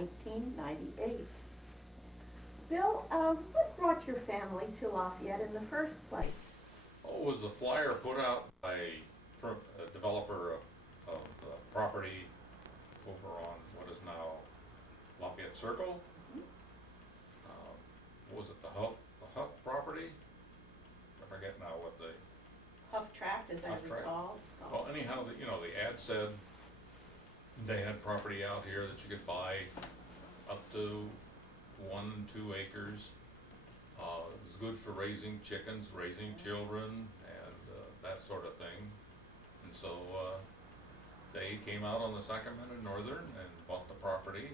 1998. Bill, what brought your family to Lafayette in the first place? Oh, was the flyer put out by a developer of property over on what is now Lafayette Circle? What was it, the Huff property? I forget now what the Huff Tract, as I Huff Tract? recall, it's called. Well, anyhow, the ad said they had property out here that you could buy up to 1-2 acres. It was good for raising chickens, raising children, and that sort of thing. And so they came out on the Sacramento Northern and bought the property,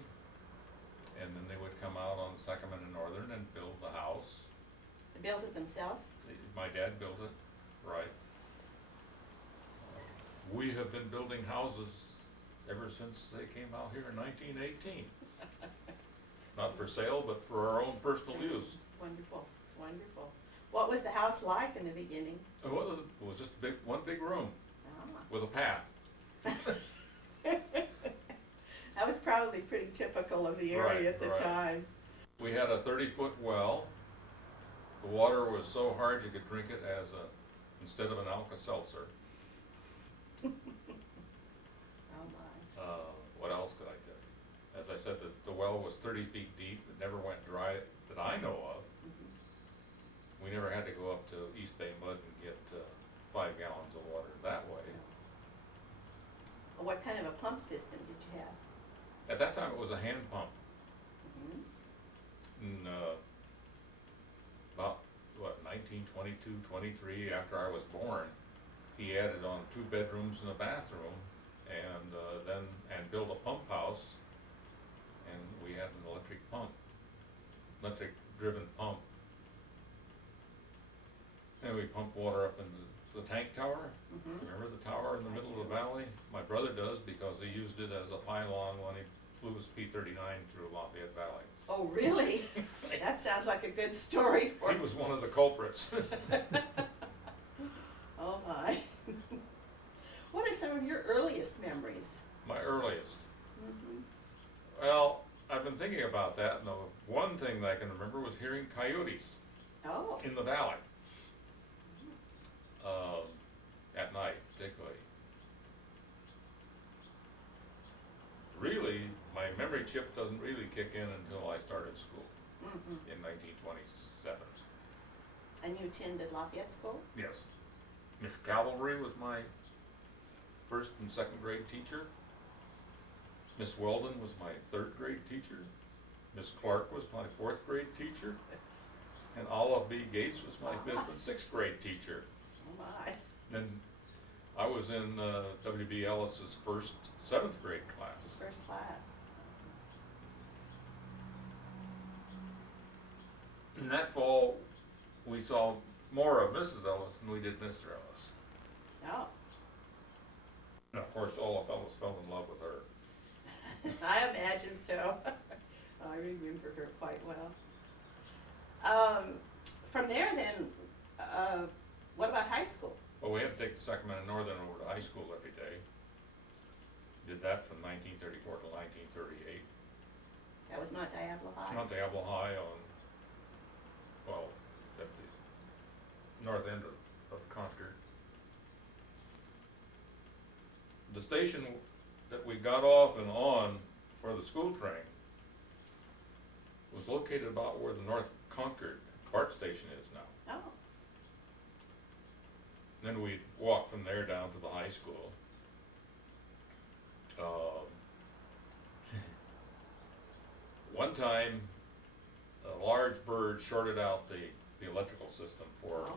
and then they would come out on the Sacramento Northern and build the house. They built it themselves? My dad built it, right. We have been building houses ever since they came out here in 1918. Not for sale, but for our own personal use. Wonderful, wonderful. What was the house like in the beginning? It was just one big room Ah. with a path. That was probably pretty typical of the area Right, at the right. time. We had a 30-foot well. The water was so hard you could drink it instead of an Alka-Seltzer. Oh my. What else could I tell you? As I said, the well was 30 feet deep. It never went dry that I know of. We never had to go up to East Bay Mud and get 5 gallons of water that way. What kind of a pump system did you have? At that time, it was a hand pump. Mm-hmm. In about, 1922, 23, after I was born, he added on 2 bedrooms and a bathroom, and built a pump house, and we had an electric driven pump. And we pumped water up in the tank tower. Mm-hmm. Remember the tower in the middle of the valley? My brother does, because he used it as a pylon when he flew his P-39 through Lafayette Valley. Oh, really? That sounds like a good story for He was one of the culprits. Oh my. What are some of your earliest memories? My earliest. Mm-hmm. Well, I've been thinking about that, and the one thing that I can remember was hearing coyotes Oh. in the valley. At night, particularly. Really, my memory chip doesn't really kick in until I started school Mm-hmm. in 1927. And you attended Lafayette School? Yes. Miss Cavalry was my first and second grade teacher. Miss Weldon was my third grade teacher. Miss Clark was my fourth grade teacher. And Olive B. Gates was my fifth and sixth grade teacher. Oh my. Then I was in W.B. Ellis's first seventh grade class. First class. In that fall, we saw more of Mrs. Ellis than we did Mr. Ellis. Oh. And of course, all the fellows fell in love with her. I imagine so. I remember her quite well. From there then, what about high school? Well, we had to take the Sacramento Northern over to high school every day. Did that from 1934 to 1938. That was Mount Diablo High. Mount Diablo High on, at the north end of Concord. The station that we got off and on for the school train was located about where the North Concord BART station is now. Oh. Then we'd walk from there down to the high school. One time, a large bird shorted out the electrical system for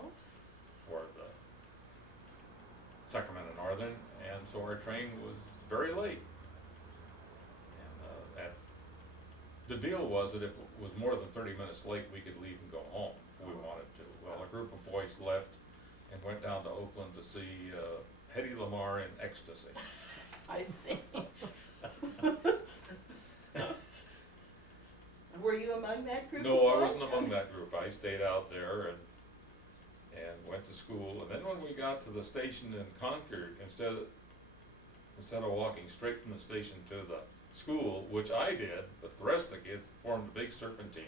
the Sacramento Northern, and so our train was very late. And the deal was that if it was more than 30 minutes late, we could leave and go home if we wanted to. Well, a group of boys left and went down to Oakland to see Hedy Lamarr in ecstasy. I see. Were you among that group? No, of I boys? wasn't among that group. I stayed out there and went to school. And then when we got to the station in Concord, instead of walking straight from the station to the school, which I did, but the rest of the kids formed a big serpentine.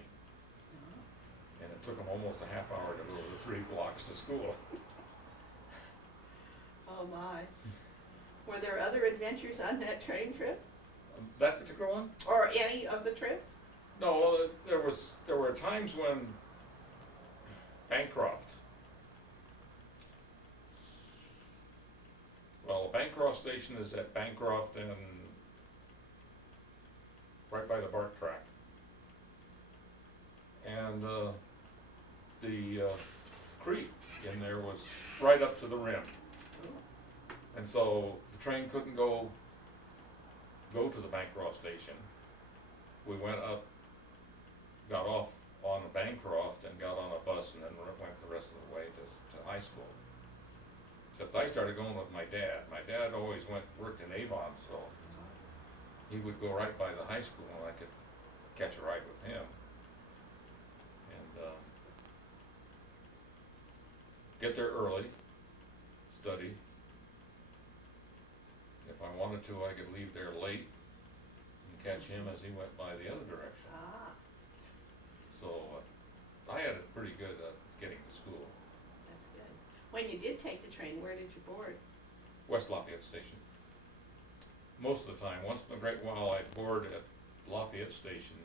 And it took them almost a half hour to go the 3 blocks to school. Oh my. Were there other adventures on that train trip? That particular one? Or any of the trips? No, there were times when Bancroft, well, Bancroft Station is at Bancroft and right by the BART track. And the creek in there was right up to the rim. And so the train couldn't go to the Bancroft station. We went up, got off on a Bancroft and got on a bus and then went the rest of the way to high school. Except I started going with my dad. My dad always worked in Avon, so he would go right by the high school and I could catch a ride with him. And get there early, study. If I wanted to, I could leave there late and catch him as he went by the other direction. Ah, So I had it pretty good at getting to school. that's good. When you did take the train, where did you board? West Lafayette Station. Most of the time, once in a great while, I'd board at Lafayette Station.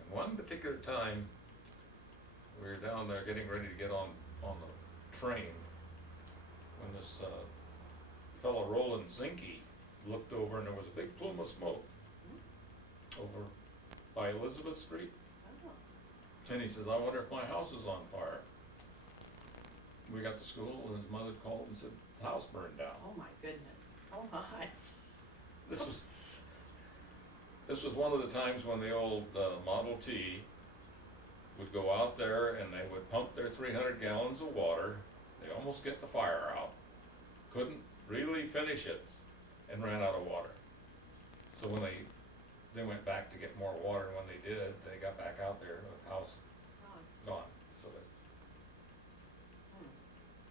And one particular time, we were down there getting ready to get on the train when this fellow Roland Zinke looked over and there was a big plume of smoke over by Elizabeth Street. Oh, And he says, I wonder if my house is on fire. We got to school and his mother called and said, the house burned down. oh my goodness. Oh my. This was one of the times when the old Model T would go out there and they would pump their 300 gallons of water. They almost get the fire out. Couldn't really finish it and ran out of water. So when they went back to get more water, and when they did, they got back out there and the house gone. So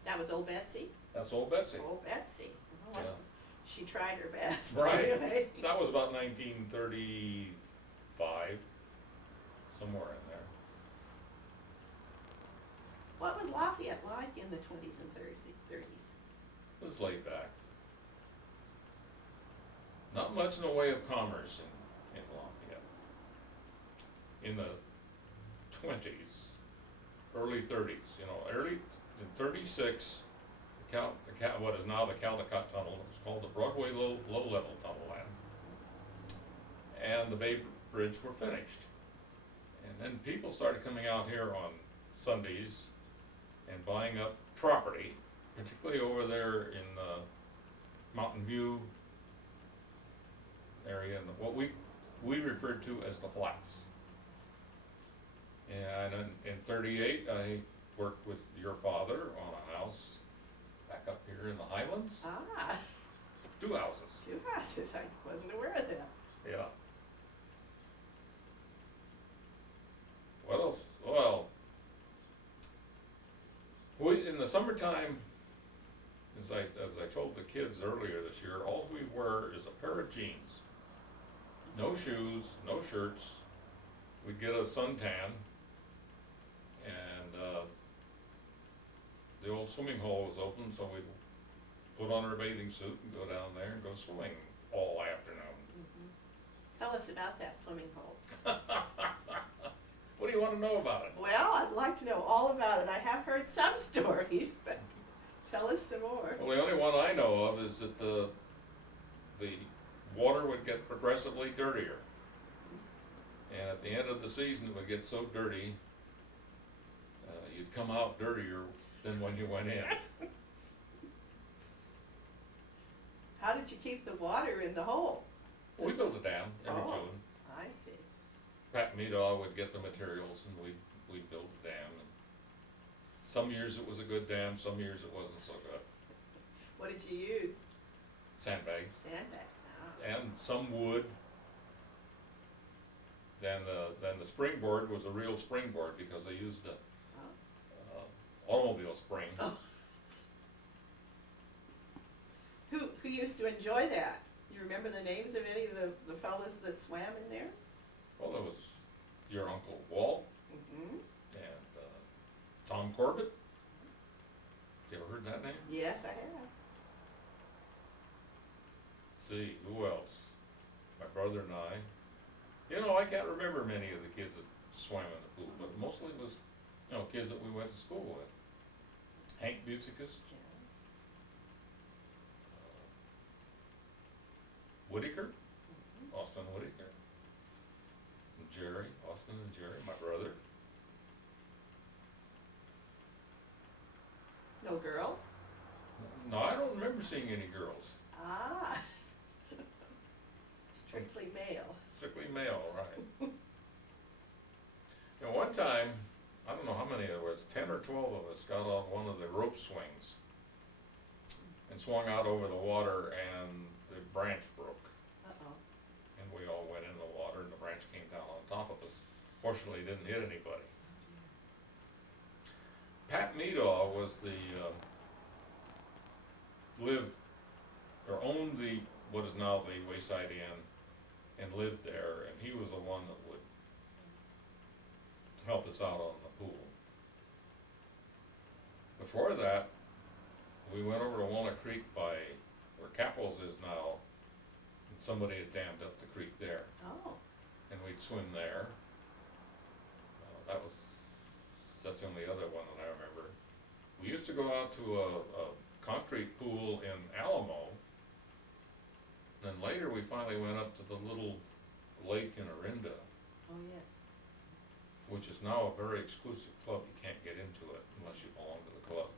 That was old Betsy? that's old Betsy. Old Betsy. Oh, Yeah. She tried her best. Right. Anyway. That was about 1935, somewhere in there. What was Lafayette like in the 20s and 30s? It was laid back. Not much in the way of commerce in Lafayette. In the 20s, early 30s, in 36, what is now the Caldecott Tunnel, it was called the Broadway Low-Level Tunnel, and the Bay Bridge were finished. And then people started coming out here on Sundays and buying up property, particularly over there in the Mountain View area, and what we referred to as the flats. And in 38, I worked with your father on a house back up here in the Highlands. Ah, 2 houses, 2 houses. I wasn't aware of that. yeah. What else? Well, in the summertime, as I told the kids earlier this year, all we wear is a pair of jeans. No shoes, no shirts. We'd get a suntan, and the old swimming hole was open, so we'd put on our bathing suit and go down there and go swimming all afternoon. Tell us about that swimming hole. What do you want to know about it? Well, I'd like to know all about it. I have heard some stories, but tell us some more. Well, the only one I know of is that the water would get progressively dirtier. And at the end of the season, it would get so dirty, you'd come out dirtier than when you went in. How did you keep the water in the hole? We built a dam every Oh. June. I see. Pat Meadow would get the materials and we'd build a dam. And some years it was a good dam, some years it wasn't so good. What did you use? Sandbags Sandbags. Ah. and some wood. Then the springboard was a real springboard because they used a automobile spring. Oh. Who used to enjoy that? Your you remember the names of any of the fellas that swam in there? Well, there was your Uncle Walt Mm-hmm. and Tom Corbett. You ever heard that name? Yes, I have. See, who else? My brother and I. You know, I can't remember many of the kids that swam in the pool, but mostly it was, you know, kids that we went to school with. Hank Busicus, Whitaker, Austin Whitaker, and Jerry, Austin and Jerry, my brother. No girls? No, I don't remember seeing any girls. Ah. Strictly male. Strictly male, right. And one time, I don't know how many there was, 10 or 12 of us got on one of the rope swings and swung out over the water, and the branch broke. Uh-oh. And we all went in the water, and the branch came down on top of us. Fortunately, it didn't hit anybody. Pat Meadaw was the, lived, or owned the, what is now the Wayside Inn, and lived there, and he was the one that would help us out on the pool. Before that, we went over to Walnut Creek by where Capels is now, and somebody had dammed up the creek there, Oh. and we'd swim there. That's the only other one that I remember. We used to go out to a concrete pool in Alamo. Then later we finally went up to the little lake in Orinda, Oh, yes. which is now a very exclusive club. You can't get into it unless you belong to the club.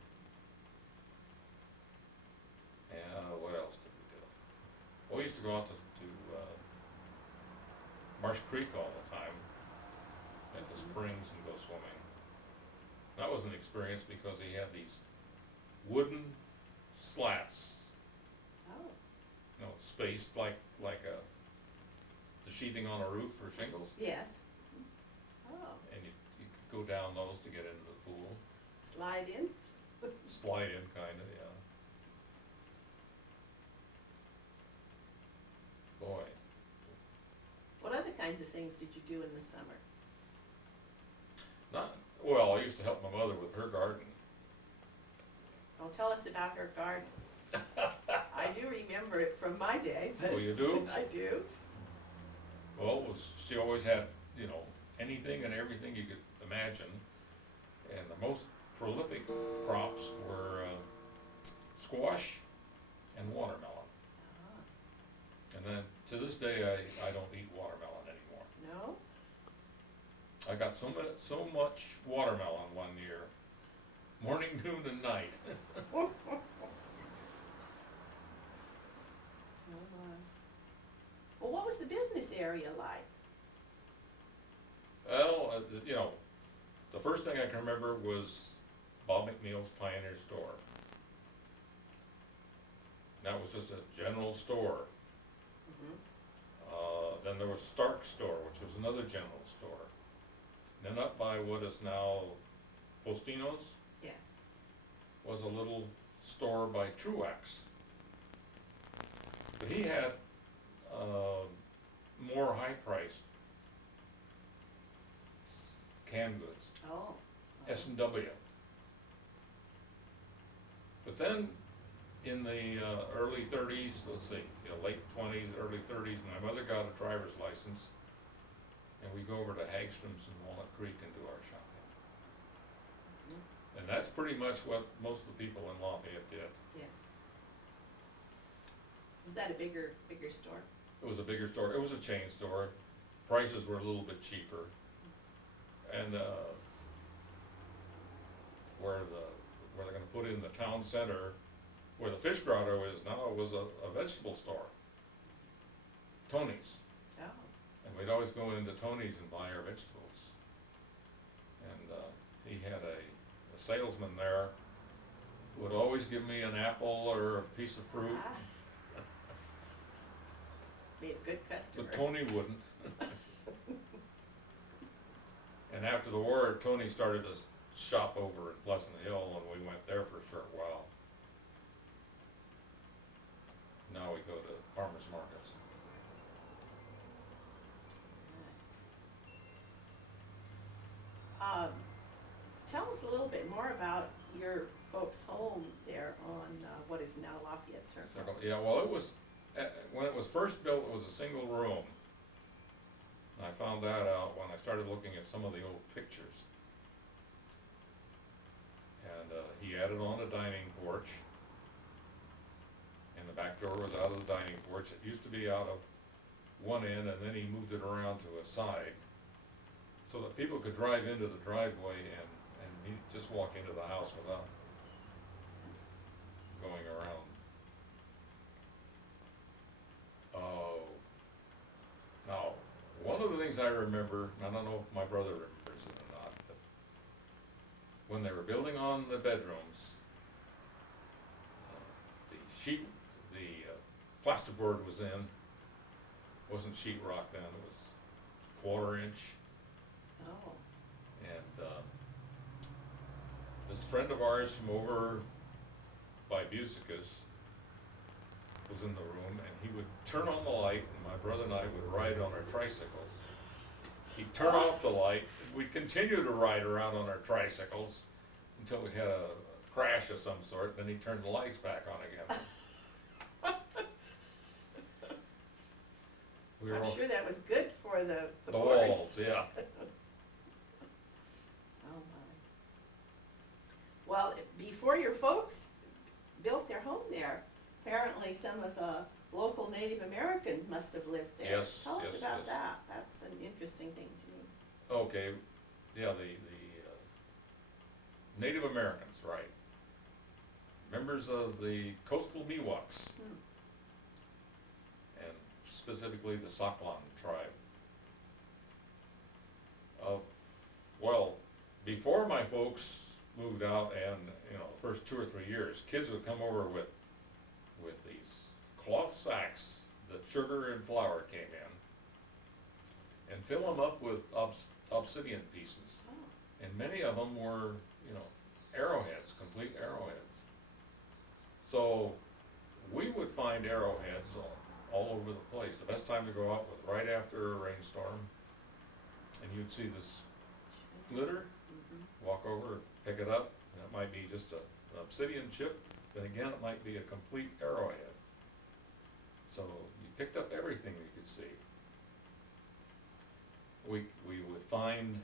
And what else did we do? Well, we used to go out to Marsh Creek all the time, at the springs, and go swimming. That was an experience because he had these wooden slats, Oh. you know, spaced like the sheathing on a roof for shingles, Yes. Oh. and you could go down those to get into the pool. Slide in? Slide in, kinda, yeah. Boy, What other kinds of things did you do in the summer? well, I used to help my mother with her garden. Oh, tell us about her garden. I do remember it from my day, but. Oh, you do? I do. Well, she always had, you know, anything and everything you could imagine. And the most prolific crops were squash and watermelon. Ah. And then to this day, I don't eat watermelon anymore. No? I got so much watermelon one year, morning, noon, and night. Oh, my. Well, what was the business area like? Well, you know, the first thing I can remember was Bob McNeil's Pioneer Store. That was just a general store. Mm-hmm. Then there was Stark Store, which was another general store. Then up by what is now Postino's Yes. was a little store by Truax. But he had more high-priced canned goods, Oh. S&W. But then in the early 30s, let's see, you know, late 20s, early 30s, my mother got a driver's license, and we go over to Hagstrom's in Walnut Creek and do our shopping. Mhm. And that's pretty much what most of the people in Lafayette did. Yes. Was that a bigger store? It was a bigger store, it was a chain store, prices were a little bit cheaper. And where they're gonna put in the town center, where the fish grotto is now, was a vegetable store. Tony's. Oh. And we'd always go into Tony's and buy our vegetables. And he had a salesman there who would always give me an apple or a piece of fruit, Ah. Be a good customer. but Tony wouldn't. And after the war, Tony started to shop over in Pleasant Hill, and we went there for a short while. Now we go to Farmers Market. us a little bit more about your folks' home there on what is now Lafayette Circle. Yeah, well, it was, when it was first built, it was a single room. And I found that out when I started looking at some of the old pictures. And he added on a dining porch. And the back door was out of the dining porch. It used to be out of one end, and then he moved it around to a side, so that people could drive into the driveway and just walk into the house without going around. Now, one of the things I remember, and I don't know if my brother remembers it or not, but when they were building on the bedrooms, the plasterboard was in, wasn't sheetrock then, it was 1/4 inch. Oh, And this friend of ours from over by Busica's was in the room, and he would turn on the light, and my brother and I would ride on our tricycles. He'd turn off the light, and we'd continue to ride around on our tricycles until we had a crash of some sort, then he'd turn the lights back on again. We were I'm all- sure that was good for the the board. walls, yeah. Oh my. Well, before your folks built their home there, apparently some of the local Native Americans must have lived there. Yes, Tell us yes, about yes. that. That's an interesting thing to me. Okay, yeah, the Native Americans, right. Members of the coastal Miwoks, Hmm. and specifically the Saklan tribe. Well, before my folks moved out, and, the first 2 or 3 years, kids would come over with these cloth sacks that sugar and flour came in, and fill them up with obsidian pieces. Oh, And many of them were, arrowheads, complete arrowheads. So we would find arrowheads all over the place. The best time to go out was right after a rainstorm, and you'd see this glitter, mhm. walk over, pick it up, and it might be just an obsidian chip, then again, it might be a complete arrowhead. So you picked up everything you could see. We would find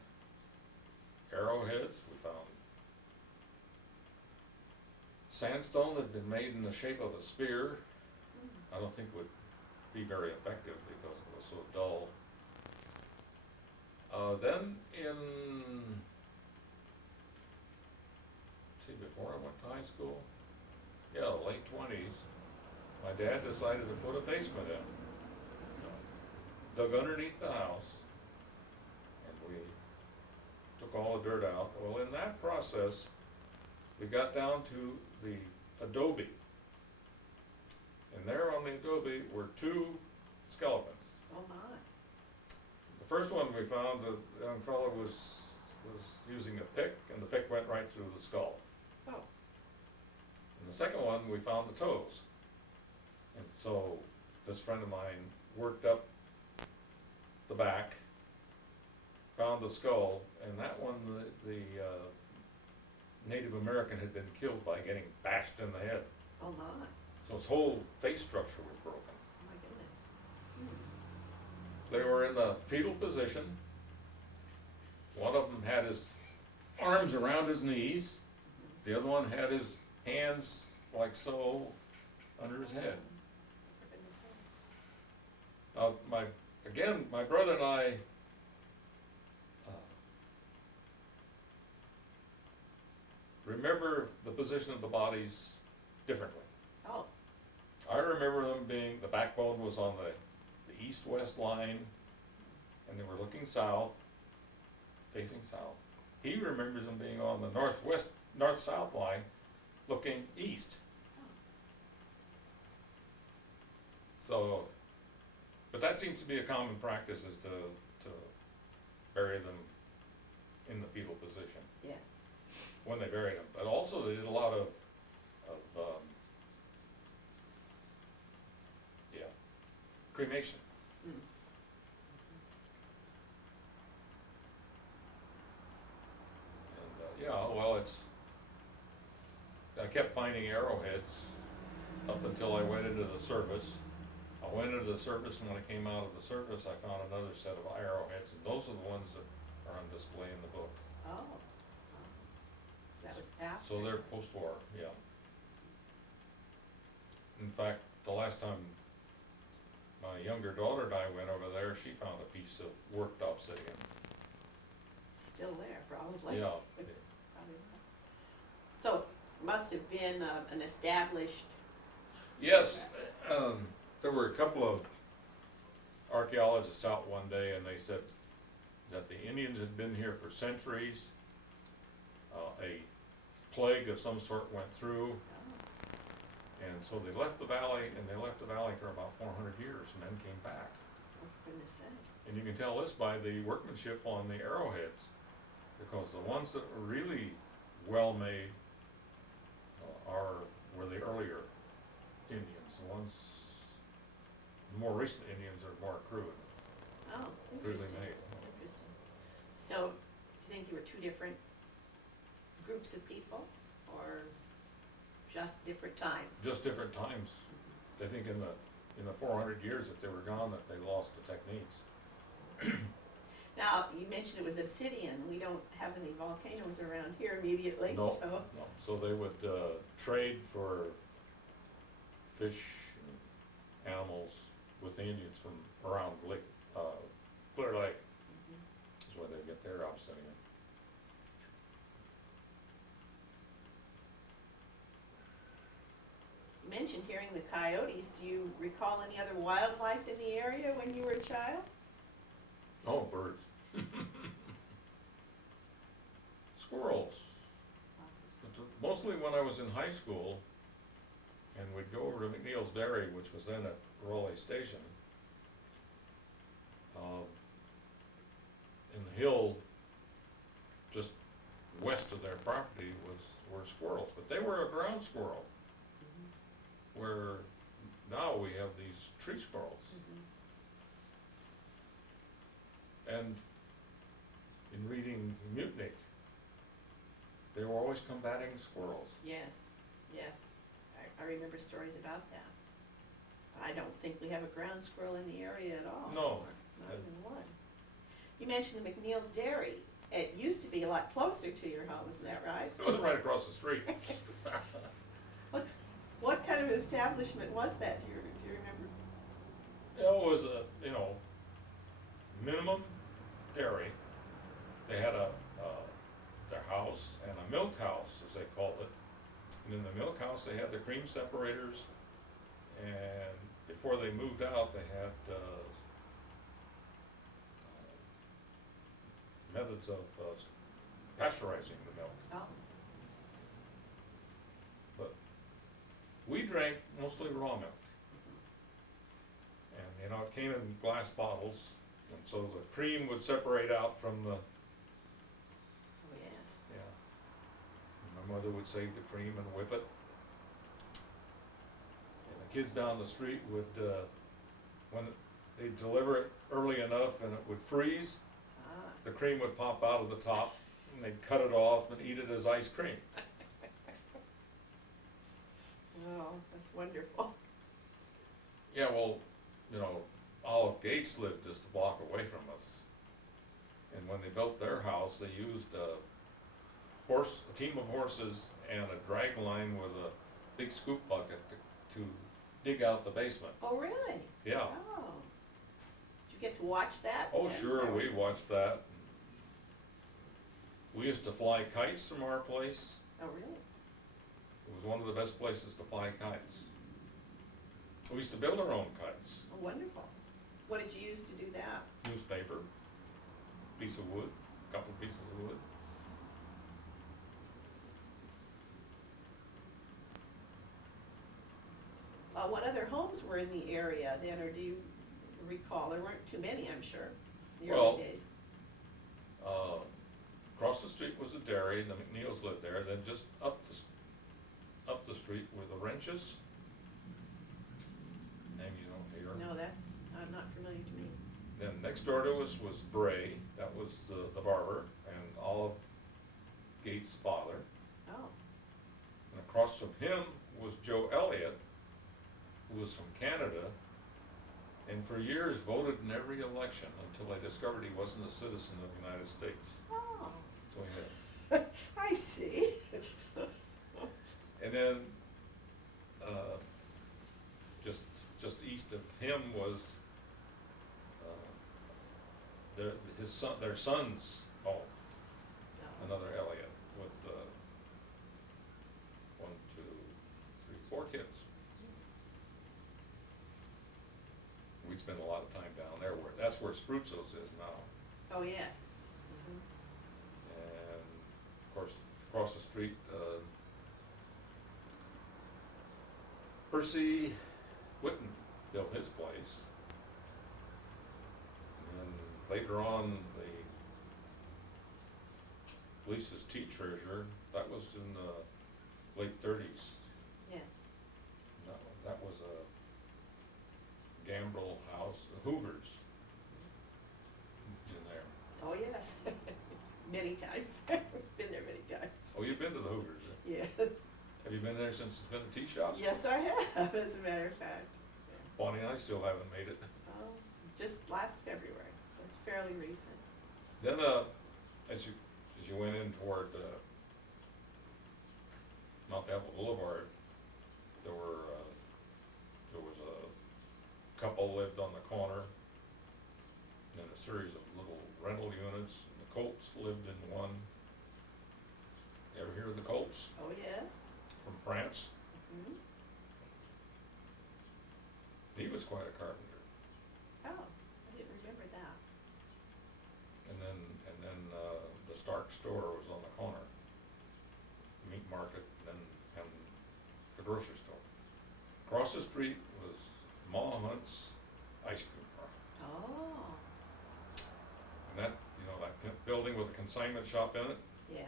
arrowheads, we found sandstone that had been made in the shape of a spear. I don't think would be very effective because it was so dull. Then before I went to high school, late 20s, my dad decided to put a basement in. Dug underneath the house, and we took all the dirt out. Well, in that process, we got down to the adobe. And there on the adobe were 2 skeletons. Oh my. The first one we found, the young fellow was using a pick, and the pick went right through the skull. Oh. And the second one, we found the toes. And so this friend of mine worked up the back, found the skull, and that one, the Native American had been killed by getting bashed in the head. Oh my. So his whole face structure was broken. Oh my goodness. They were in the fetal position. One of them had his arms around his knees. The other one had his hands like so under his head. For goodness sake. My brother and I, remember the position of the bodies differently. Oh, I remember them being, the backbone was on the east-west line, and they were looking south, facing south. He remembers them being on the north-south line, looking east. So, but that seems to be a common practice, is to bury them in the fetal position yes. when they buried them. But also they did a lot of cremation. Mm. And, kept finding arrowheads up until I went into the service. I went into the service, and when I came out of the service, I found another set of arrowheads, and those are the ones that are on display in the book. Oh. So that was after. So they're post-war, yeah. In fact, the last time my younger daughter and I went over there, she found a piece of worked obsidian. Still there, probably. Yeah. Probably not. So, must have been an established. Yes, there were a couple of archaeologists out one day, and they said that the Indians had been here for centuries. A plague of some sort went through, and so they left the valley, and they left the valley for about 400 years, and then came back. Oh, for goodness sakes. And you can tell this by the workmanship on the arrowheads, because the ones that were really well made were the earlier Indians. The more recent Indians are more crude, Oh, crudely interesting. made. Interesting. So, do you think you were two different groups of people, or just different times? Just different times. They think in the 400 years that they were gone, that they lost the techniques. Now, you mentioned it was obsidian. We don't have any volcanoes around here immediately, No, so. no. So they would trade for fish and animals with the Indians from around Lake, Clear Lake. Is where they get their obsidian. You mentioned hearing the coyotes. Do you recall any other wildlife in the area when you were a child? Oh, birds. Squirrels. But mostly when I was in high school, and we'd go over to McNeil's Dairy, which was then at Raleigh Station. In the hill, just west of their property were squirrels, but they were a ground squirrel, where now we have these tree squirrels. And in reading Mutiny, they were always combating squirrels. Yes, yes. I remember stories about that. I don't think we have a ground squirrel in the area at all. No. Or not even one. You mentioned the McNeil's Dairy. It used to be a lot closer to your home, isn't that right? It was right across the street. What kind of establishment was that? Do you remember? It was a, minimum dairy. They had their house and a milk house, as they called it. And in the milk house, they had the cream separators, and before they moved out, they had methods of pasteurizing the milk. Oh, But we drank mostly raw milk. And, it came in glass bottles, and so the cream would separate out from the, oh yes. yeah. And my mother would save the cream and whip it. And the kids down the street would, when they'd deliver it early enough and it would freeze, Ah, the cream would pop out of the top, and they'd cut it off and eat it as ice cream. oh, that's wonderful. Yeah, well, Olive Gates lived just a block away from us. And when they built their house, they used a team of horses and a drag line with a big scoop bucket to dig out the basement. Oh, really? Yeah. Oh. Did you get to watch that? Oh, then? sure, That we was- watched that. We used to fly kites from our place. Oh, really? It was one of the best places to fly kites. We used to build our own kites. Oh, wonderful. What did you use to do that? Newspaper, piece of wood, couple pieces of wood. What other homes were in the area then, or do you recall? There weren't too many, I'm sure, in the Well, early days. Across the street was a dairy, the McNeils lived there, then just up the street were the Wrenches. Name you don't hear. No, that's not familiar to me. Then next door to us was Bray, that was the barber, and Olive Gates' father. Oh, And across the across from him was Joe Elliott, who was from Canada, and for years voted in every election until I discovered he wasn't a citizen of the United States. Oh, So he had, I see. and then, just east of him was, their son's home, another Elliott, with, 1, 2, 3, 4 kids. We'd spend a lot of time down there, that's where Spruzzo's is now. Oh, yes. And of course, across the street, Percy Whitten built his place. And then later on, Lisa's tea treasure, that was in the late 30s. Yes. That was a gambrel house, the Hoovers in there. Oh, yes. Many times. Been there many times. Oh, you've been to the Hoovers? Yes. Have you been there since it's been a tea shop? Yes, I have, as a matter of fact. Yeah. Bonnie and I still haven't made it. Oh, just last February, so it's fairly recent. Then, as you went in toward Mount Diablo Boulevard, there was a couple lived on the corner, and a series of little rental units. And the Colts lived in one. You ever hear of the Colts? Oh, yes. From France? Mm-hmm. He was quite a carpenter. Oh, I didn't remember that. And then the Stark store was on the corner, meat market, and the grocery store. Across the street was Ma Hunt's ice cream parlor. Oh, And that, that building with a consignment shop in it, yes.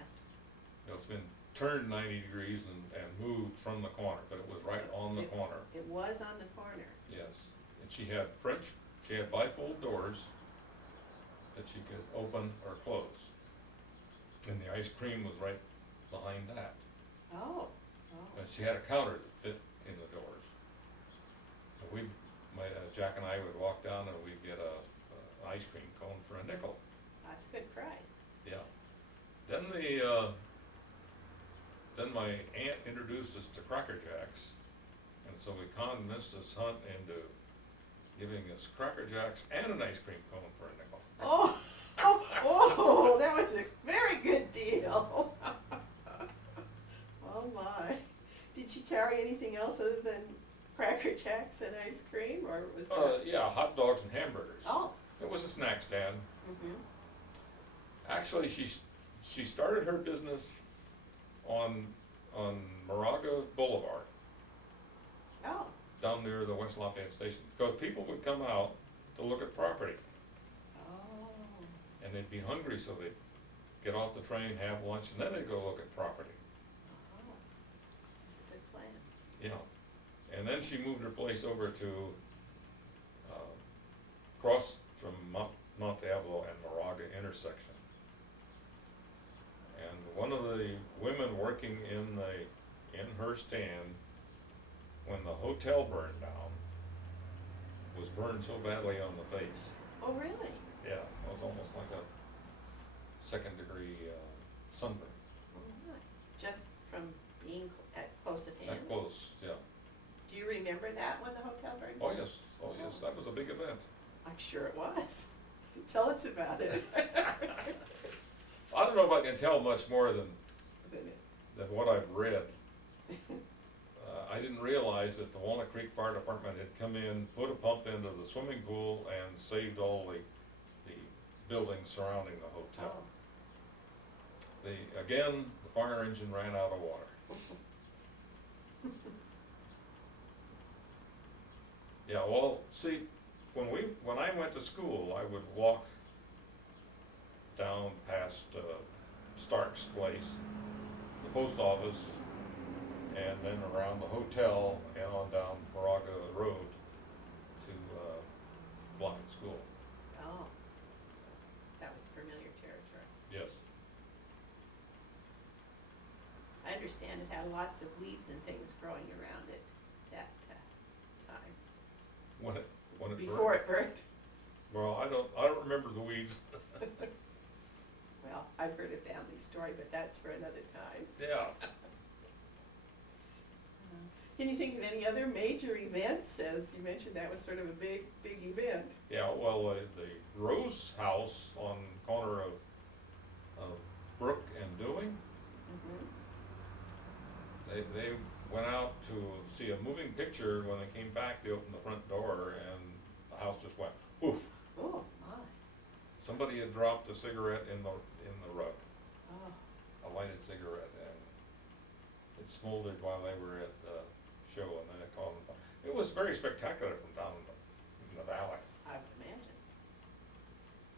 it's been turned 90 degrees and moved from the corner, but it was right on the corner. It was on the corner. Yes. And she had bifold doors that she could open or close. And the ice cream was right behind that. Oh, And she had a counter that fit in the doors. And Jack and I would walk down and we'd get a ice cream cone for a nickel. that's a good price. Yeah. Then then my aunt introduced us to Cracker Jacks, and so we conned Mrs. Hunt into giving us Cracker Jacks and an ice cream cone for a nickel. Oh, that was a very good deal. Oh my. Did she carry anything else other than Cracker Jacks and ice cream, or was that? Yeah, hot dogs and hamburgers. Oh. It was a snack stand. Mm-hmm. Actually, she started her business on Moraga Boulevard, Oh, down near the West Lafayette Station, because people would come out to look at property, oh, and they'd be hungry, so they'd get off the train, have lunch, and then they'd go look at property. oh. That's a good plan. Yeah. And then she moved her place over to across from Mount Diablo and Moraga intersection. And one of the women working in her stand, when the hotel burned down, was burned so badly on the face. Oh, really? Yeah, it was almost like a second-degree sunburn. Oh, my. Just from being close at hand? That close, yeah. Do you remember that when the hotel burned Oh, down? yes, that was a big event. I'm sure it was. Tell us about it. I don't know if I can tell much more than what I've read. I didn't realize that the Walnut Creek Fire Department had come in, put a pump into the swimming pool, and saved all the buildings surrounding the hotel. Oh. Again, the fire engine ran out of water. Yeah, well, see, when I went to school, I would walk down past Stark's place, the post office, and then around the hotel and on down Moraga Road to Lafayette School. Oh. That was familiar territory. Yes. I understand it had lots of weeds and things growing around it that time, When it burned. before it burned. Well, I don't remember the weeds. Well, I've heard a family story, but that's for another time. Yeah. Can you think of any other major events, as you mentioned that was sort of a big event? Yeah, well, the Rose House on corner of Brook and Dewey, Mm-hmm. they went out to see a moving picture. When they came back, they opened the front door and the house just went poof. Oh, my. Somebody had dropped a cigarette in the rug, Oh, a lighted cigarette, and it smoldered while they were at the show, and then it caught on fire. It was very spectacular from down in the valley. I would imagine.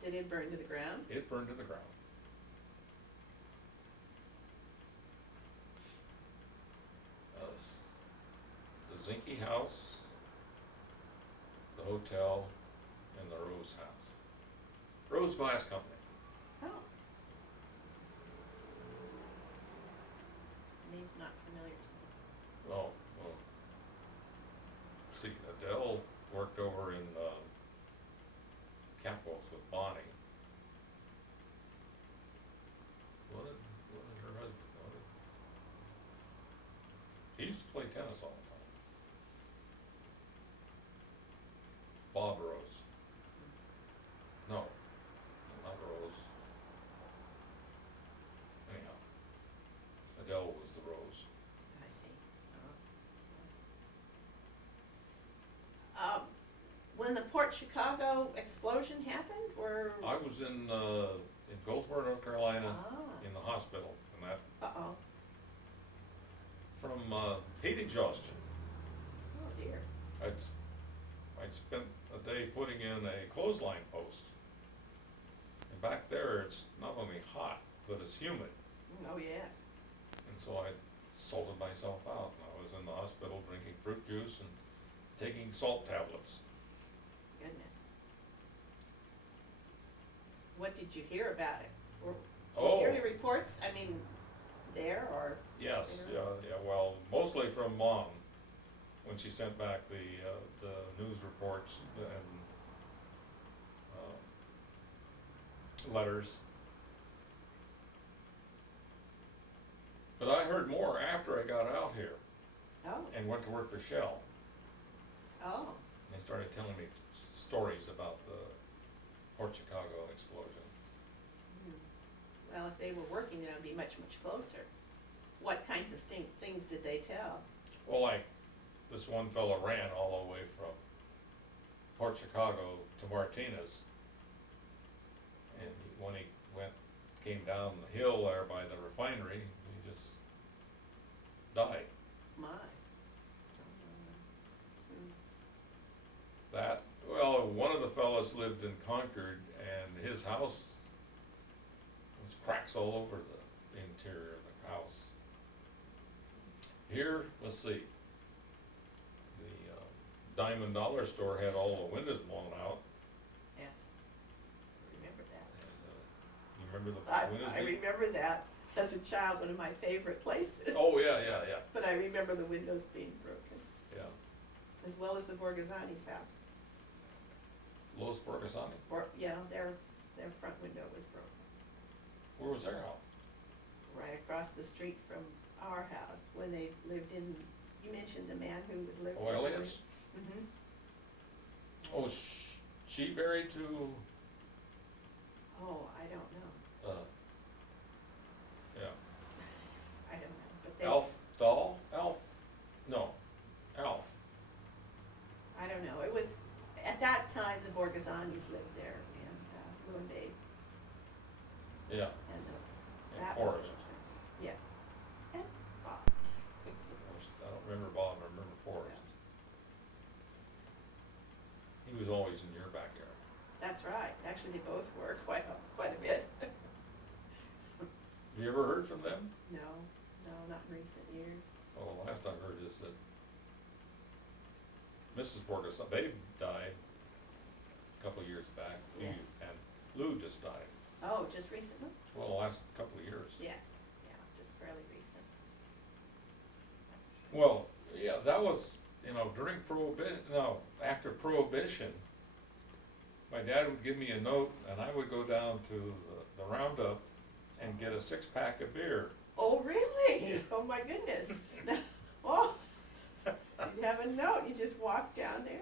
Did it burn to the ground? It burned to the ground. The Zinke House, the hotel, and the Rose House. Rose Glass Company. Oh. Name's not familiar to me. Oh, well, see, Adele worked over in Capitals with Bonnie. What did her husband, he used to play tennis all the time. Bob Rose. No, not Rose. Anyhow, Adele was the Rose. I see. When the Port Chicago explosion happened, I was in Goldsboro, North Carolina, in the hospital, and that, uh-oh, from heat exhaustion. oh dear. I'd spent a day putting in a clothesline post. And back there, it's not only hot, but it's humid. Oh, yes. And so I salted myself out, and I was in the hospital drinking fruit juice and taking salt tablets. Goodness. What did you hear about it? Did Oh. you hear any reports? I mean, there or? Yes, Yeah. yeah, well, mostly from Mom, when she sent back the news reports and letters. But I heard more after I got out here Oh, and went to work for Shell. oh, They started telling me stories about the Port Chicago explosion. well, if they were working there, it'd be much closer. What kinds of things did they tell? Well, like, this one fellow ran all the way from Port Chicago to Martinez. And when he came down the hill there by the refinery, he just died. My. Well, one of the fellows lived in Concord, and his house was cracks all over the interior of the house. Here, let's see, the Diamond Dollar Store had all the windows blown out. Yes. I remember that. And, you remember the windows I being? remember that as a child, one of my favorite places. Oh, yeah. But I remember the windows being broken, Yeah. as well as the Borghesani's house. Los Borghesani, Yeah, their front window was broken, where was their house? right across the street from our house, when they lived in, you mentioned the man who would live. Oh, Elliot's? Mm-hmm. Oh, she married to, Oh, I don't know, yeah, I don't know, but they. Alf Dahl? No, Alf. I don't know, it was, at that time, the Borghesani's lived there, and Lou and Babe, Yeah, and and that was. Forrest. Yes. And Bob. I don't remember Bob, I remember Forrest. He was always in your backyard. That's right, actually, they both were quite a bit. Have you ever heard from them? No, not in recent years. Oh, the last I heard is that Mrs. Borghesani, they died a couple of years back, Yeah. and Lou just died. Oh, just recently? Well, the last couple of years. Yes, yeah, just fairly recent. Well, yeah, that was, during Prohibition, no, after Prohibition, my dad would give me a note, and I would go down to the Roundup and get a six-pack of beer. Oh, really? Oh, my goodness. Oh, you'd have a note, you just walk down there?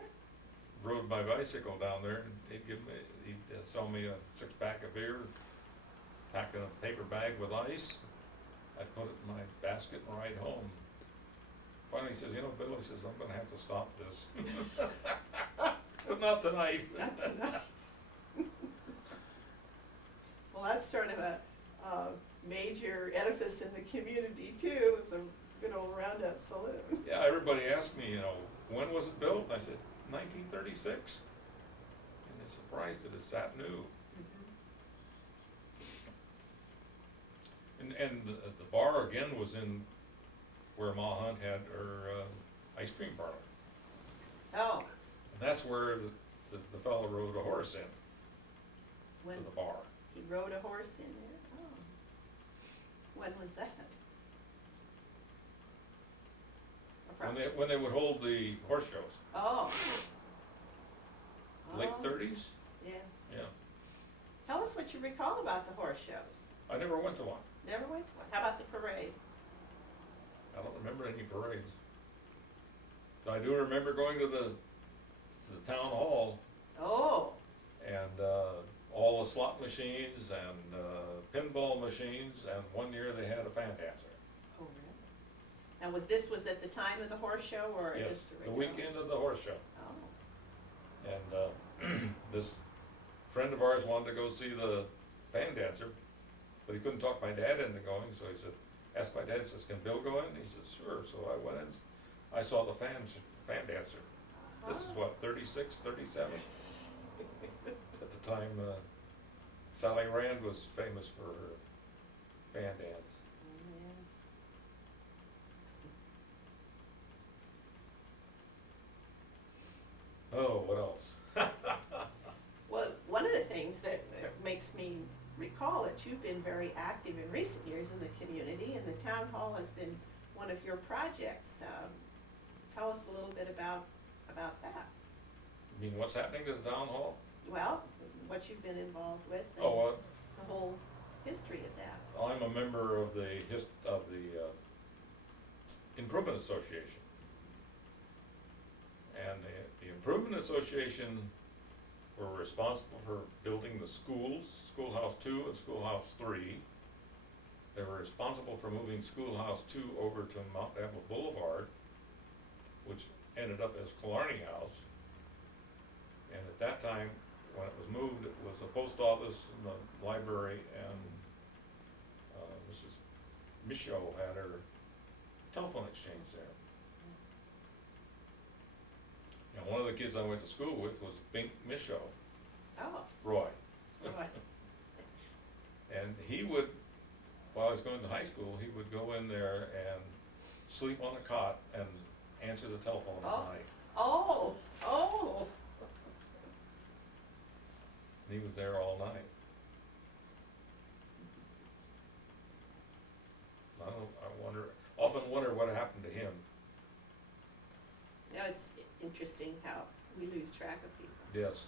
Rode my bicycle down there, and he'd sell me a six-pack of beer, packed in a paper bag with ice. I'd put it in my basket and ride home. Finally, he says, Bill, he says, I'm gonna have to stop this. But not tonight. Not tonight. Well, that's sort of a major edifice in the community too, it's a good old Roundup saloon. Yeah, everybody asked me, when was it built? And I said, 1936. And they're surprised that it's that new. And the bar again was in where Ma Hunt had her ice cream parlor. Oh, And that's where the fellow rode a horse in, when to the bar. he rode a horse in there? Oh. When was that? When they would hold the horse shows, Oh. late Oh, 30s, yes. yeah. Tell us what you recall about the horse shows. I never went to one. Never went to one. How about the parade? I don't remember any parades. I do remember going to the town hall Oh, and all the slot machines and pinball machines, and one year they had a fan dancer. oh really? Now, was at the time of the horse show or Yes, just a the regular? weekend of the horse show. Oh, And this friend of ours wanted to go see the fan dancer, but he couldn't talk my dad into going, so he said, asked my dad, he says, can Bill go in? He says, sure. So I went in, I saw the fan dancer. This is what, 36, 37? At the time, Sally Rand was famous for her fan dance. yes. Oh, what else? Well, one of the things that makes me recall that you've been very active in recent years in the community, and the town hall has been one of your projects. Tell us a little bit about that. You mean, what's happening to the town hall? Well, what you've been involved with, and Oh, the whole history of that. I'm a member of the Improvement Association. And the Improvement Association were responsible for building the schools, Schoolhouse 2 and Schoolhouse 3. They were responsible for moving Schoolhouse 2 over to Mount Diablo Boulevard, which ended up as Killarney House. And at that time, when it was moved, it was a post office and the library, and Mrs. Michaud had her telephone exchange there. And one of the kids I went to school with was Bink Michaud, Oh, Roy. boy. And he would, while I was going to high school, he would go in there and sleep on a cot and answer the telephone at Oh. night. Oh, oh. And he was there all night. Often wonder what happened to him. Yeah, it's interesting how we lose track of people. Yes.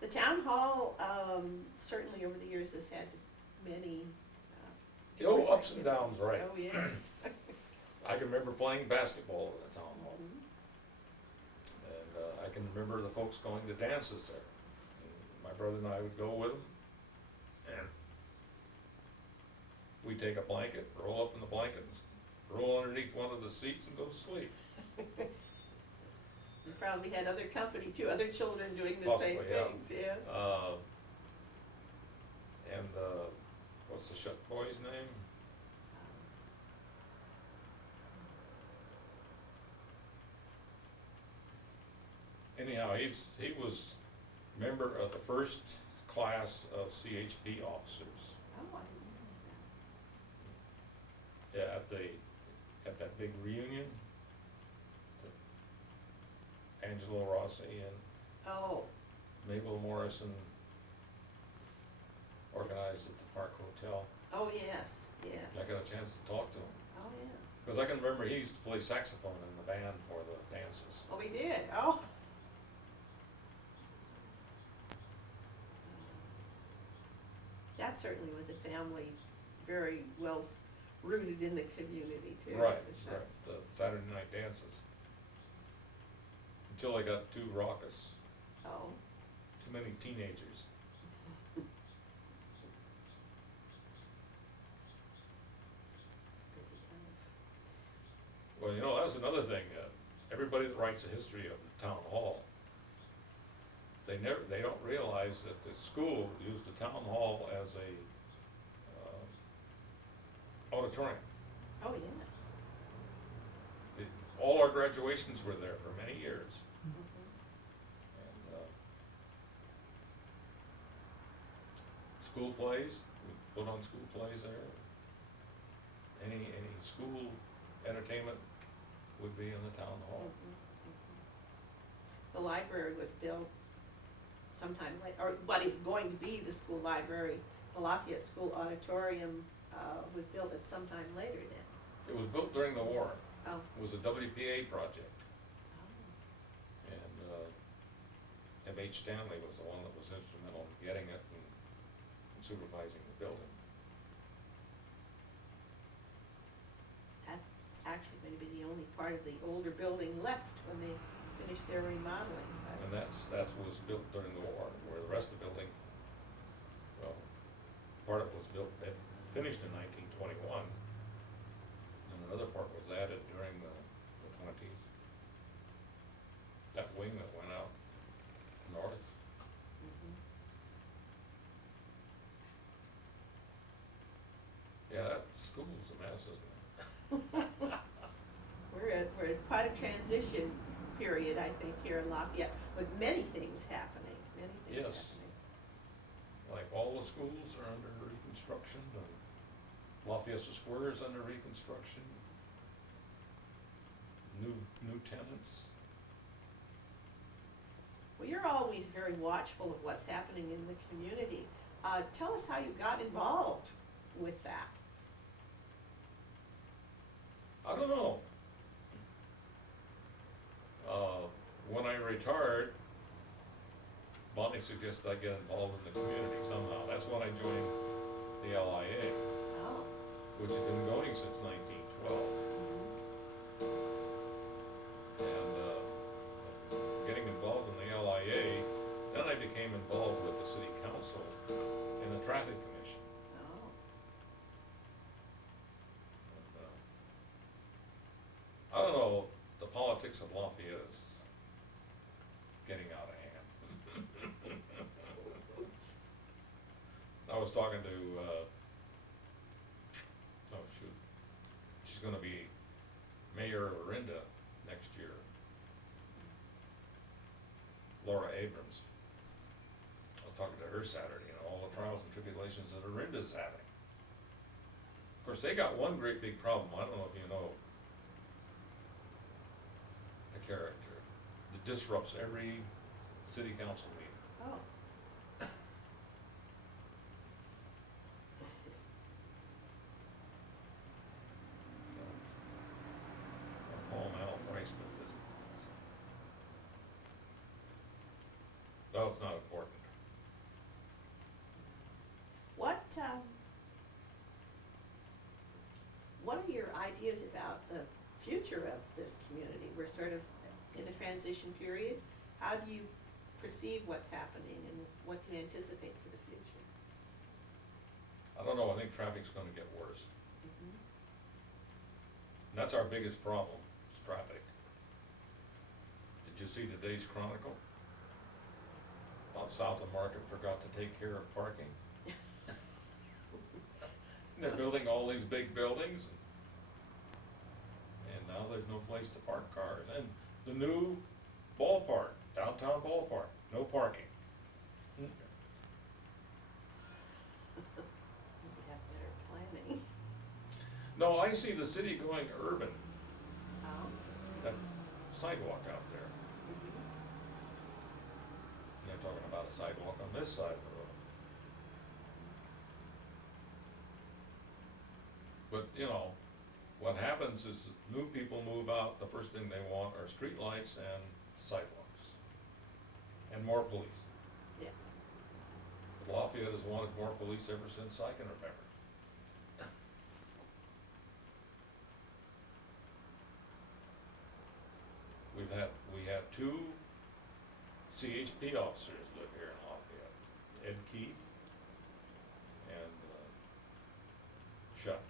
The town hall, certainly over the years has had many. Oh, ups and downs, right. Oh, yes. I can remember playing basketball at the town hall. Mhm. And I can remember the folks going to dances there. And my brother and I would go with them. And we'd take a blanket, roll up in the blanket, and roll underneath one of the seats and go to sleep. You probably had other company too, other children doing the same Possibly, yeah. things, yes. And what's the shut boy's name? Anyhow, he was member of the first class of CHP officers. Oh, I didn't realize Yeah, at that big reunion, Angelo Rossi and that. Oh, Mabel Morrison organized at the Park Hotel. oh, yes, yes. I got a chance to talk to him. Oh, yes. Cause I can remember he used to play saxophone in the band for the dances. Oh, we did, oh. That certainly was a family very well rooted in the community too. Right, the right, Shutts. the Saturday night dances. Until they got too raucous, Oh, too many teenagers. busy time. Well, you know, that's another thing, everybody that writes a history of the town hall, they don't realize that the school used the town hall as a, auditorium. Oh, yes. All our graduations were there for many years, Mhm. and, school plays, we put on school plays there. Any school entertainment would be in the town hall. Mhm, mhm. The library was built sometime or what is going to be the school library, the Lafayette School auditorium, was built at some time later then. It was built during the war. Oh. It was a WPA project, Oh. and, M.H. Stanley was the one that was instrumental in getting it and supervising the building. That's actually going to be the only part of the older building left when they finish their remodeling. And that's was built during the war, where the rest of the building, well, part of it was built, it finished in 1921, and another part was added during the 20s. That wing that went out north. Mhm. Yeah, that school's a mess, isn't it? We're at quite a transition period, I think, here in Lafayette, with many things happening, many things Yes. happening. Like all the schools are under reconstruction, and Lafayette Square is under reconstruction. New tenants. Well, you're always very watchful of what's happening in the community. Tell us how you got involved with that. I don't know. When I retired, Bonnie suggested I get involved in the community somehow. That's when I joined the LIA, Oh. which has been going since 1912. And getting involved in the LIA, then I became involved with the city council and the traffic commission. Oh. And, I don't know, the politics of Lafayette is getting out of hand. I was talking to, oh shoot, she's gonna be Mayor of Orinda next year. Laura Abrams. I was talking to her Saturday, you know, all the trials and tribulations that Orinda's having. Of course, they got one great big problem, I don't know if you know the character, that disrupts every city council meeting. Oh. So, Paul Mal Price, but this, no, it's not important. What are your ideas about the future of this community? We're sort of in a transition period. How do you perceive what's happening and what do you anticipate for the future? I don't know, I think traffic's gonna get worse. Mhm. And that's our biggest problem, is traffic. Did you see today's Chronicle? About South of Market forgot to take care of parking. And they're building all these big buildings, and now there's no place to park cars. And the new ballpark, downtown ballpark, no parking. Need to have better planning. No, I see the city going urban, Oh. that sidewalk out there. Mhm. They're talking about a sidewalk on this side of the road. But, you know, what happens is new people move out, the first thing they want are streetlights and sidewalks. And more police. Yes. Lafayette has wanted more police ever since I can remember. We have two CHP officers live here in Lafayette, Ed Keefe and Shutt.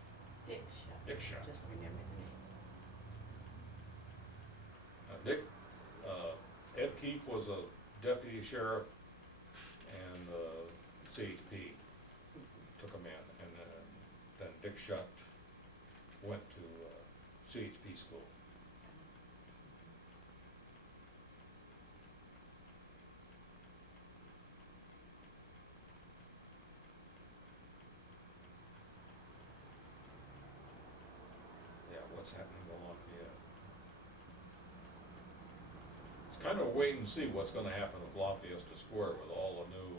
Dick Shutt. Just remember the name. Ed Keefe was a deputy sheriff, and CHP took him in, and then Dick Shutt went to CHP school. Yeah, what's happening on here? It's kind of a wait and see what's gonna happen with Lafayette Square with all the new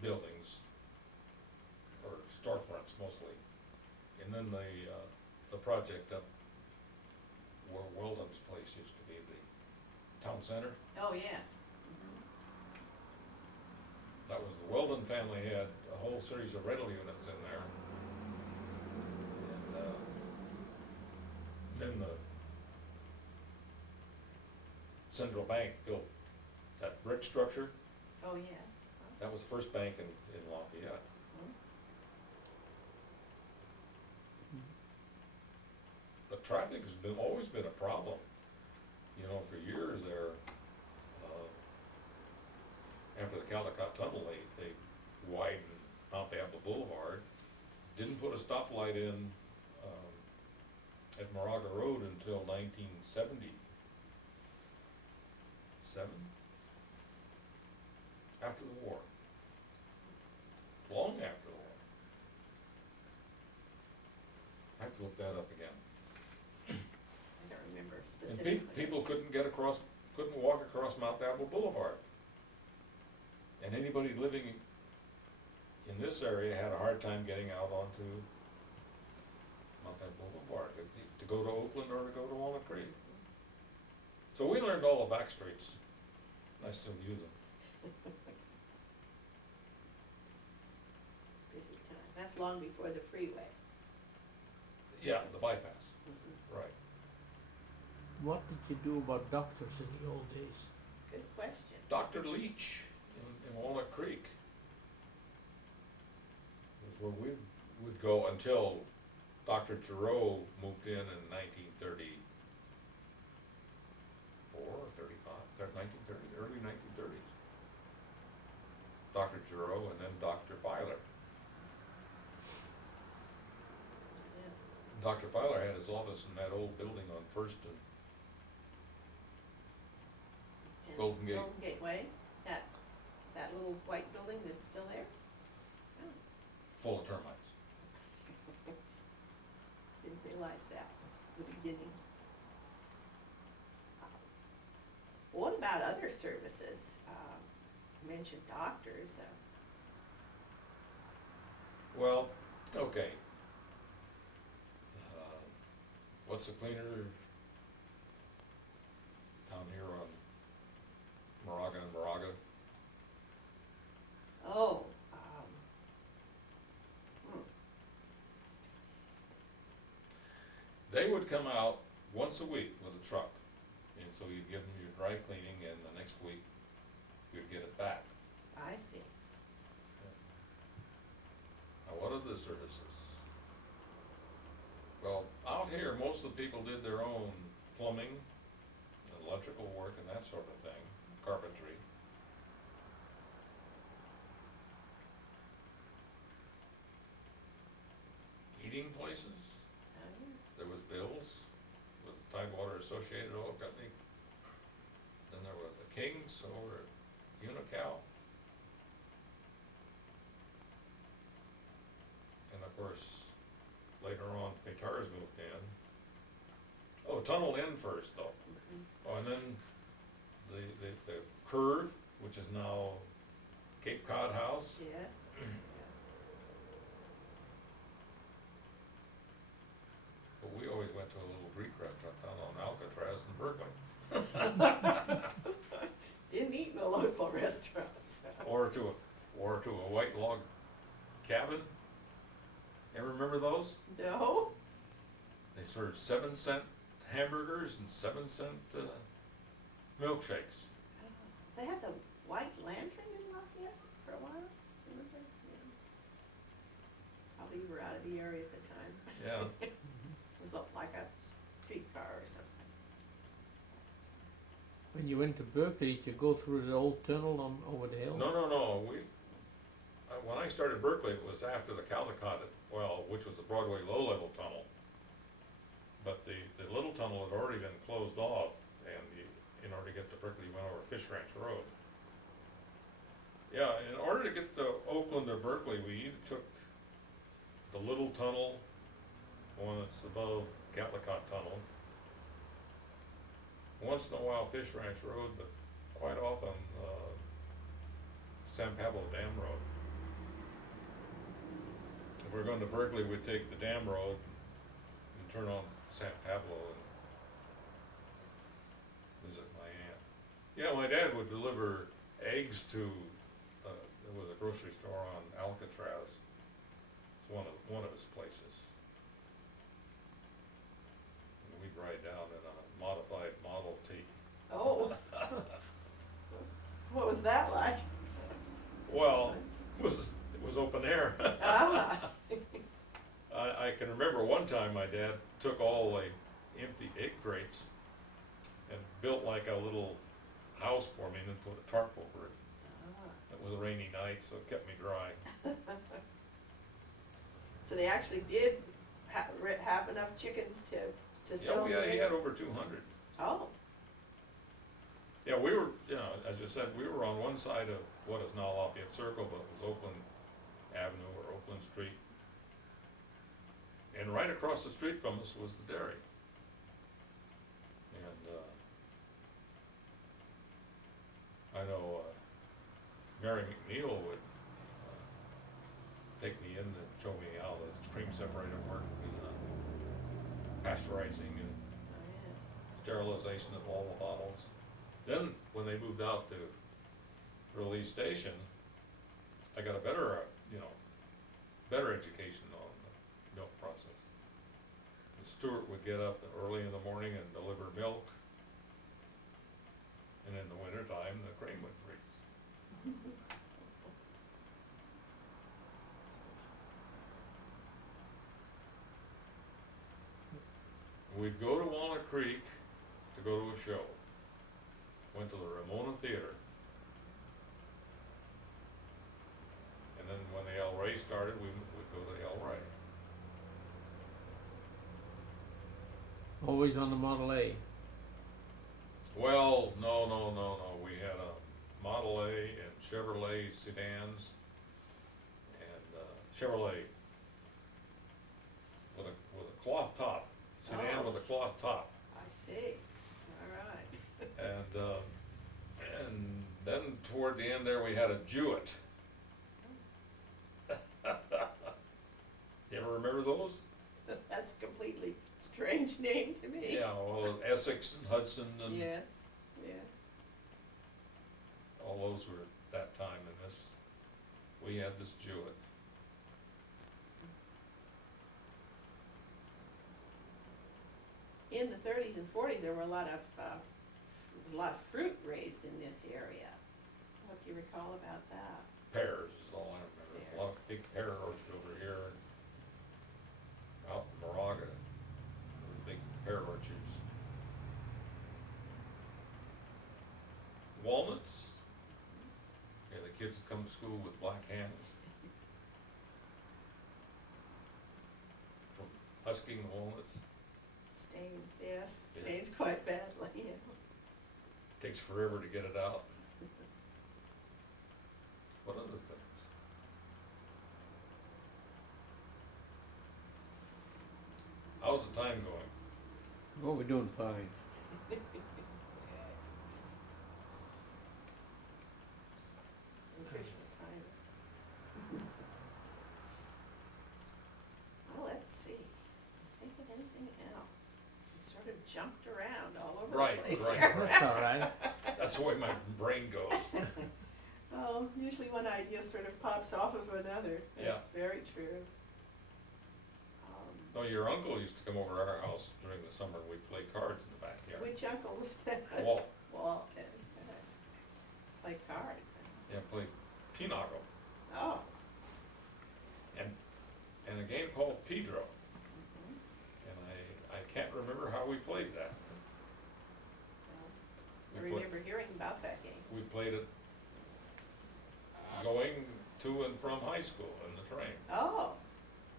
buildings, or storefronts mostly. And then the project up where Weldon's place used to be, the town center. Oh, yes. That was, the Weldon family had a whole series of rental units in there. And then the Central Bank built that brick structure. Oh, yes. That was the first bank in Lafayette. But traffic has always been a problem. You know, for years there, after the Caldecott tunnel, they widened Mount Diablo Boulevard, didn't put a stoplight in at Moraga Road until 1977, after the war, long after the war. I have to look that up again. I don't remember And specifically. people couldn't walk across Mount Diablo Boulevard. And anybody living in this area had a hard time getting out onto Mount Diablo Boulevard to go to Oakland or to go to Walnut Creek. So we learned all the back streets. I still use them. Busy time. That's long before the freeway. Yeah, the bypass, right. What did you do about doctors in the old days? Good question. Dr. Leach in Walnut Creek was where we would go until Dr. Giroux moved in 1934 or 35, 1930, early 1930s. Dr. Giroux and then Dr. Filer. Dr. Filer had his office in that old building on First and And Golden Gate. Golden Gate Way, that little white building that's still there? Oh, full of termites. didn't realize that was the beginning. What about other services? You mentioned doctors. Well, okay. What's the cleaner down here on Moraga and Moraga? Oh, They would come out once a week with a truck, and so you'd give them your dry cleaning, and the next week you'd get it back. I see. Now, what are the services? Well, out here, most of the people did their own plumbing, and electrical work, and that sort of thing, carpentry. Eating places. There was Bill's with Tidewater Associated Oil Company. Then there were the Kings over at Unical. And of course, later on, Petars moved in. Oh, Tunnel Inn first though. Oh, and then the Curve, which is now Cape Cod House. Yes. or to a white log cabin. Ever remember those? No? They served 7-cent hamburgers and 7-cent milkshakes. They had the White Lantern in Lafayette for a while, remember? Yeah. Probably you were out of the area at the time. Yeah. It was like a streetcar or something. When you went to Berkeley, did you go through the old tunnel over the hill? No. When I started Berkeley, it was after the Caldecott, which was the Broadway low-level tunnel. But the little tunnel had already been closed off, and in order to get to Berkeley, you went over Fish Ranch Road. Yeah, in order to get to Oakland or Berkeley, we either took the little tunnel, the one that's above Caldecott Tunnel. Once in a while Fish Ranch Road, but quite often San Pablo Dam Road. If we're going to Berkeley, we'd take the Dam Road and turn on San Pablo and visit my aunt. Yeah, my dad would deliver eggs to, there was a grocery store on Alcatraz. It's one of his places. And we'd ride down in a modified Model T. Oh. What was that like? Well, it was open air. Ah. I can remember one time my dad took all the empty egg crates and built like a little house for me and then put a tarp over it. It was a rainy night, so it kept me dry. So they actually did have enough chickens to sell the He had eggs? over 200. Oh, Yeah, we were, as you said, we were on one side of what is now Lafayette Circle, but it was Oakland Avenue or Oakland Street. And right across the street from us was the dairy. And I know Mary McNeil would take me in and show me how the cream separator worked and pasteurizing and yes. sterilization of all the bottles. Then, when they moved out to Release Station, I got a better education on the milk process. The steward would get up early in the morning and deliver milk, and in the wintertime, the cream would freeze. We'd go to Walnut Creek to go to a show. Went to the Ramona Theater. And then when the El Rey started, we would go to the El Rey. Always on the Model A. Well, no. We had a Model A and Chevrolet sedans, and Chevrolet with a cloth top, sedan Oh. with a cloth top. I see, all right. And then toward the end there, we had a Jewett. You ever remember those? That's a completely strange name to me. Yeah, well, Essex and Hudson and Yes, yeah. all those were at that time, and we had this Jewett. In the 30s and 40s, there were a lot of fruit raised in this area. What do you recall about that? Pears is all I remember. A lot of big pear orchards over here, and out in Moraga, big pear orchards. Walnuts. Yeah, the kids would come to school with black hands. From husking walnuts. Stains, yes, Yeah. stains quite badly, yeah. Takes forever to get it out. What other things? How's the time going? Oh, we're doing fine. Nutritional time. Well, let's see. Think of anything else. We sort of jumped around all over Right, the place right. there. That's all right. That's the way my brain goes. Oh, Well, usually one idea sort of pops off of another. Yeah. That's very true. No, your uncle used to come over to our house during the summer, and we'd play cards in the backyard. Which uncle was that? Walt, Walton. Play cards. yeah, played Pinochle, Oh. and a game called Pedro, and I can't remember how we played that. I We played- remember hearing about that game. We played it going to and from high school in the train. Oh.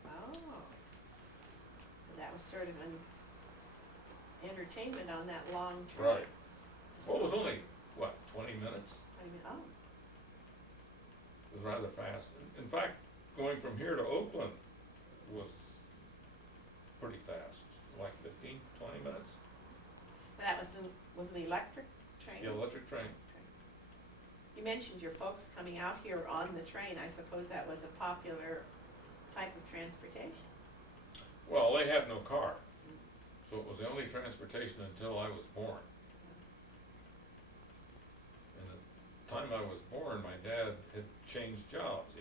Oh. So that was sort of an entertainment on that long trip. Right. Well, it was only, what, 20 minutes? I mean, oh. It was rather fast. In fact, going from here to Oakland was pretty fast, like 15, 20 minutes. That was an electric train? The electric train. You mentioned your folks coming out here on the train. I suppose that was a popular type of transportation. Well, they had no car, so it was the only transportation until I was born. And the time I was born, my dad had changed jobs.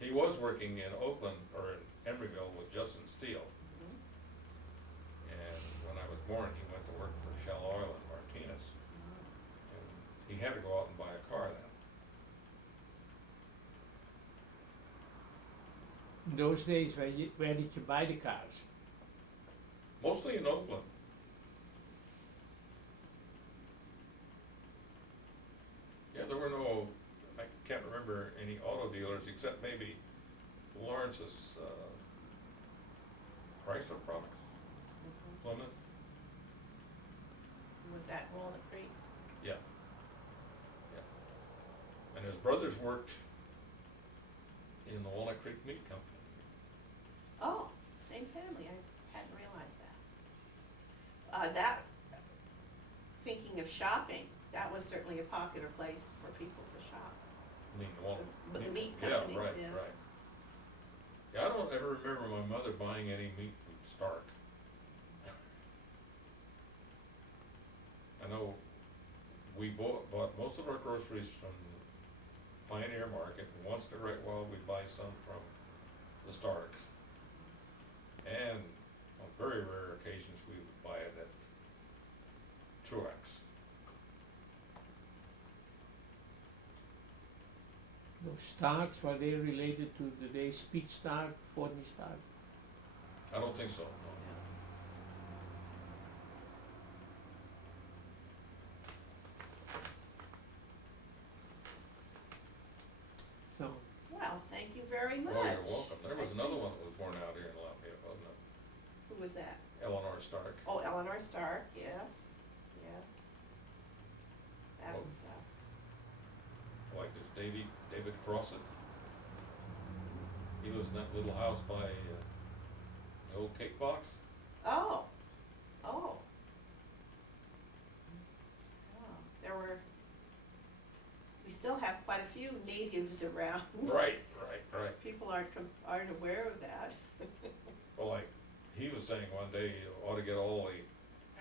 He was working in Oakland, or in Emeryville with Judson Steel. And when I was born, he went to work for Shell Oil in Martinez. And he had to go out and buy a car then. In those days, where did you buy the cars? Mostly in Oakland. Yeah, there were no, I can't remember any auto dealers except maybe Lawrence's, Chrysler products, Plymouth, Was that Walnut Creek? yeah. Yeah. And his brothers worked in the Walnut Creek Meat Company. Oh, same family. I hadn't realized that. Thinking of shopping, that was certainly a popular place for people to shop. I mean, the Walnut. But the meat Yeah, company, right, yes. right. Yeah, I don't ever remember my mother buying any meat from Stark. I know we bought most of our groceries from Pioneer Market, and once in a great while we'd buy some from the Starks. And on very rare occasions, we would buy it at Truex. Those Starks, were they related to the day Speed Stark, Fordney Stark? I don't think so, no. So, Well, thank you very much. Oh, you're welcome. There was another one that was born out here in Lafayette, wasn't it? Who was that? Eleanor Stark. Oh, Eleanor Stark, yes, yes. That Oh. was, Like this David Crosset. He lives in that little house by the old cake box. oh. We still have quite a few natives around. Right. People aren't aware of that. Well, like, he was saying one day, you ought to get all the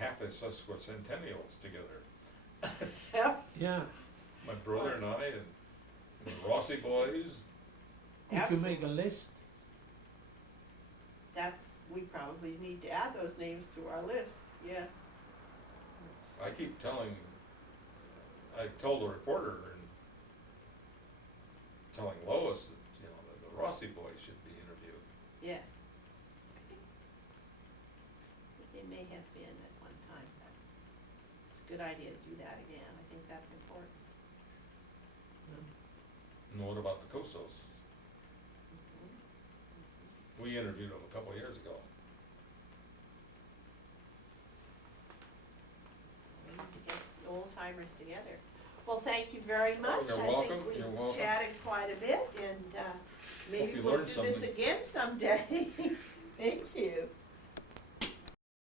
half the sesquicentennials together. yeah, My brother and I, and the Rossi boys. you can Absolutely. make a list. We probably need to add those names to our list, yes. I told the reporter and telling Lois that, that the Rossi boys should be interviewed. Yes. They may have been at one time, but it's a good idea to do that again. I think that's important. And what about the Cosos? We interviewed them a couple of years ago. We need to get the old timers together. Well, thank you very much. You're I welcome. think You're we've welcome. chatted quite a bit, and maybe you we'll do learned this something. again someday. Thank you.